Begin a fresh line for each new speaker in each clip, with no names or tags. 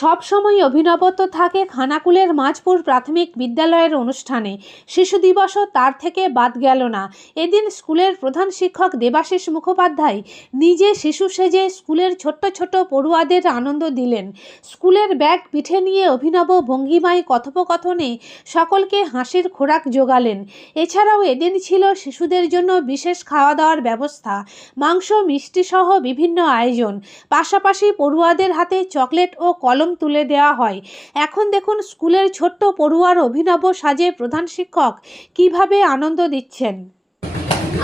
সব সময় অভিনবত্ব থাকে খানাকুলের মাঝপুর প্রাথমিক বিদ্যালয়ের অনুষ্ঠানে। শিশু দিবসও তার থেকে বাদ গেল না। এদিন স্কুলের প্রধান শিক্ষক দেবাশিস মুখোপাধ্যায় নিজে শিশু সেজে স্কুলের ছোট্ট ছোট পড়ুয়াদের আনন্দ দিলেন। স্কুলের ব্যাগ পিঠে নিয়ে অভিনব ভঙ্গিমায় কথোপকথনে সকলকে হাসির খোরাক জোগালেন। এছাড়াও এদিন ছিল শিশুদের জন্য বিশেষ খাওয়া দাওয়ার ব্যবস্থা। মাংস, মিষ্টি সহ বিভিন্ন আয়োজন। পাশাপাশি পড়ুয়াদের হাতে চকলেট ও কলম তুলে দেওয়া হয়। এখন দেখুন স্কুলের ছোট্ট পড়ুয়ার অভিনব সাজে প্রধান শিক্ষক কীভাবে আনন্দ দিচ্ছেন।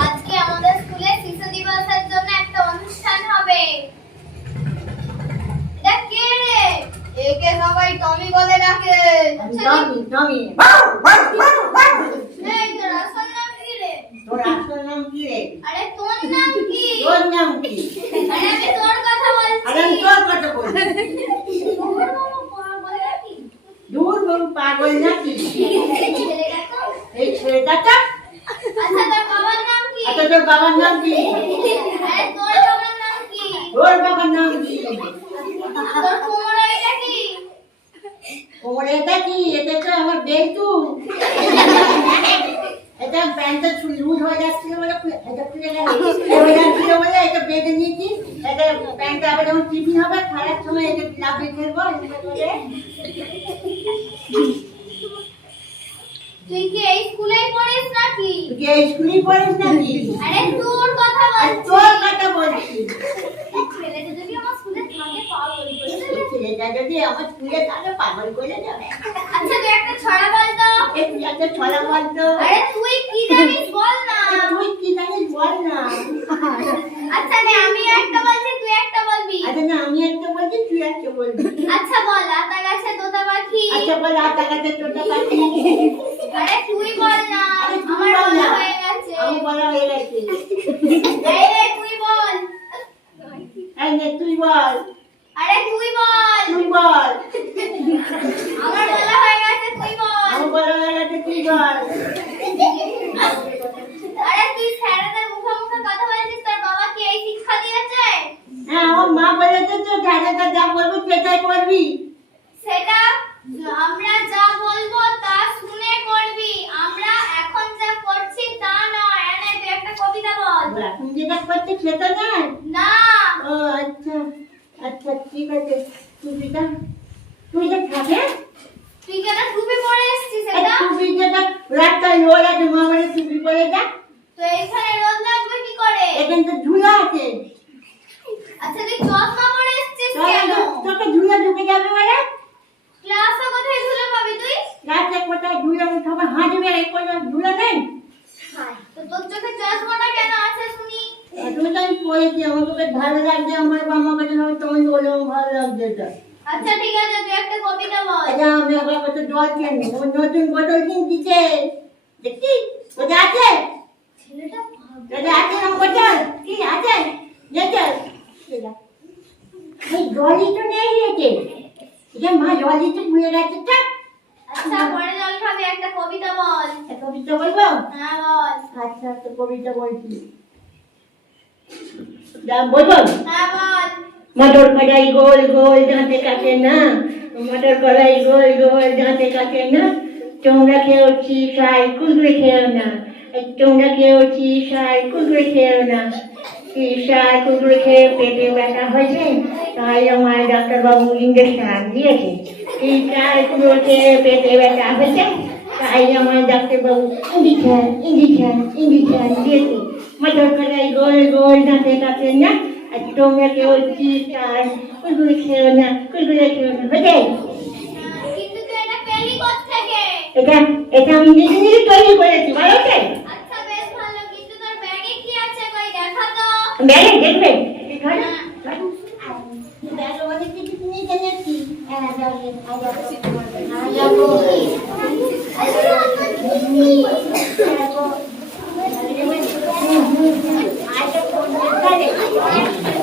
আজকে আমাদের স্কুলে শিশু দিবসের জন্য একটা অনুষ্ঠান হবে। এটা কে রে? একে সবাই টমি বলে ডাকে।
টমি টমি
এই তোর আসল নাম কি রে
তোর আসল নাম কি রে
আরে তোর নাম কি
তোর নাম কি
আরে আমি তোর কথা বলছি
আরে আমি তোর কথা বলছি
তোর বাবা পড়া বলে নাকি
দূর বাবু পাগল নাকি
ছেলেটা তো
এই ছেলেটা তো
আচ্ছা তোর বাবার নাম কি
আচ্ছা তোর বাবার নাম কি?
তোর বাবার নাম কি?
তোর বাবার নাম কি?
তোর কোমরে এটা কি?
ওর এটা কি? এটা তো আমার বেলটু এটা প্যান্টটা লুজ হয়ে যাচ্ছিল বলে এটা খুলে গেল। হয়ে যাচ্ছিল বলে এটা বেঁধে নিয়েছি। এটা প্যান্টটা আবার যখন টিফিন হবে খাওয়ার সময় এটা
তুই কি এই স্কুলেই পড়িস নাকি?
তুই এই স্কুলেই পড়িস নাকি?
আরে তোর কথা বলছি।
তোর কথা বলছি।
ছেলেটা যদি আমার স্কুলে থাকে পাগল করে দেবে।
ছেলেটা যদি আমার স্কুলে থাকে পাগল করে যাবে
আচ্ছা তুই একটা ছড়া বল তো।
তুই একটা ছড়া বলতো
আরে তুই কি জানিস বল না।
তুই কি জানিস বল না।
আচ্ছা নে আমি একটা বলছি তুই একটা বলবি।
আচ্ছা না আমি একটা বলছি তুই একটা বলবি।
আচ্ছা বল লতা গাছে তোতা পাখি।
আচ্ছা বল আটা কাছে তোটা পাখি।
আরে তুই বল না
আরে তুই
আমার
বল
বলা
না।
হয়ে গেছে
আমি বলা হয়ে গেছে
এই রে বল
বল
বল
বল
বলা বল
বলা বল
শিক্ষা দিয়েছে
হ্যাঁ আমার মা বলেছে তো দাদাটা যা বলব সেটাই করবি।
সেটা আমরা যা বলব তা শুনে করবি আমরা এখন যা করছি তা নয় এনে তুই একটা কবিতা বল
এখন করছে সেটা নয়
না।
ও আচ্ছা আচ্ছা ঠিক আছে তুই যা তুই যা থাকে
তুই কেন টুপি পরে এসেছিস এটা?
যেটা রাস্তায় আছে তুই পরে যা
তো এইখানে রোদ লাগবে কি করে?
এখানে তো ধুলা আছে।
আচ্ছা তুই চশমা পরে এসেছিস কেন?
তোকে ধুলা ঢুকে যাবে বলে?
ক্লাসে কোথায় ধুলো পাবি তুই?
রাস্তায় কোথায় ধুলা সবাই হাঁটবে এই কোনো ধুলা নেই।
তো তোর চোখে চশমাটা কেন
তুমি তো আমাকে বেশ ভালো লাগছে আমার বা আমার কাছে তোমার বলে আমার ভালো লাগছে এটা।
আচ্ছা ঠিক আছে তুই একটা কবিতা বল
আচ্ছা আমি আবার কত জল কিনি নতুন বোতল কিনতেছে। দেখছি ওটা আছে?
ছেলেটা
ওটা আছে না বোতল কি আছে? এই জলই তো নেই যে মা জলই তো ভুলে গেছে তা
আচ্ছা পরে জল খাবি একটা কবিতা বল।
কবিতা বলব?
হ্যাঁ বল।
আচ্ছা একটা কবিতা বলছি।
বল।
মটর কড়াই গোল গোল দাঁতে কাটে না মটর কড়াই গোল গোল দাঁতে কাটে না তোমরা খেয়েও খাই কুকুরে খেয়েও না তোমরা খেয়েও খাই কুকুরে খেয়েও না। চিসাই কুকুরে খেয়ে পেটে ব্যথা হয়েছে? তাই আমার ডাক্তারবাবু ইঞ্জেকশন দিয়েছে। চিসাই কুকুরে খেয়ে পেটে ব্যথা হয়েছে? তাই আমার ডাক্তারবাবু ইঞ্জেকশন ইঞ্জেকশন ইঞ্জেকশন দিয়েছে। কড়াই গোল গোল দাঁতে কাটে না তোমরা কেউ চিসাই কুকুরে খেয়েও না কুকুরে খেয়েও না বুঝে
কিন্তু এটা
এটা এটা আমি নিজে নিজে তৈরি করেছি ভালো আছে
আচ্ছা বেশ ভালো কিন্তু তোর ব্যাগে কি আছে কই দেখা তো
ব্যাগে দেখবে। ব্যাগে অনেক কিছু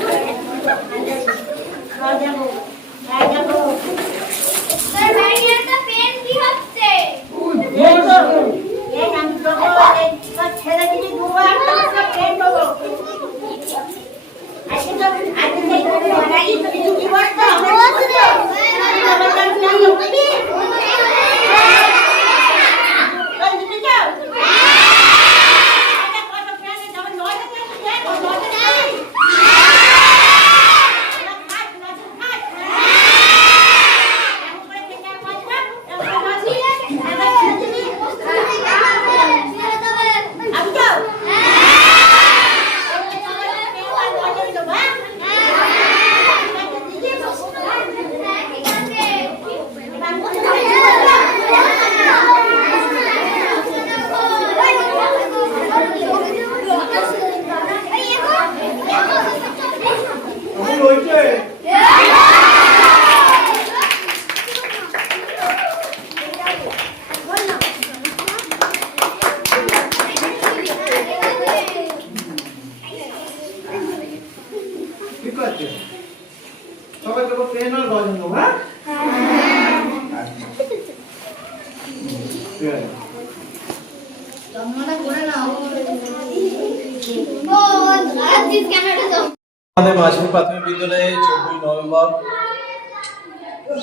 আমাদের মাঝে প্রাথমিক বিদ্যালয়ে চব্বিশ নভেম্বর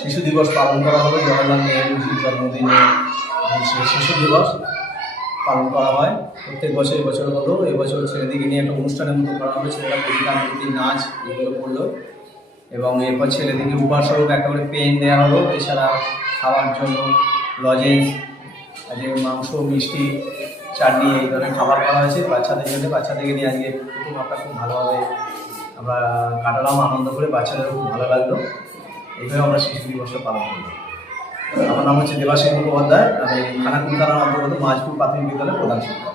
শিশু দিবস পালন করা হবে। জওয়াহরলাল নেহরুজির জন্মদিনে শিশু দিবস পালন করা হয়। প্রত্যেক বছর এবছর হলো। এবছর ছেলেদিকে নিয়ে একটা অনুষ্ঠানের মতো করা হবে। ছেলেরা কবিতা, আবৃত্তি, নাচ এগুলো করল। এবং এরপর ছেলেদিকে উপহারস্বরূপ একটা করে পেন দেওয়া হলো। এছাড়া খাওয়ার জন্য লজেন্স যে মাংস, মিষ্টি চাটনি এই ধরনের খাবার খাওয়া হয়েছে। বাচ্চাদের জন্য বাচ্চাদেরকে নিয়ে আজকে প্রথম আপনার খুব ভালোভাবে আমরা কাটালাম, আনন্দ করে বাচ্চাদেরও খুব ভালো লাগল। এইভাবে আমরা শিশু দিবসটা পালন করলাম। আমার নাম হচ্ছে দেবাশিস মুখোপাধ্যায়। আমি খানাকুল থানার অন্তর্গত মাঝপুর প্রাথমিক বিদ্যালয়ের প্রধান শিক্ষক।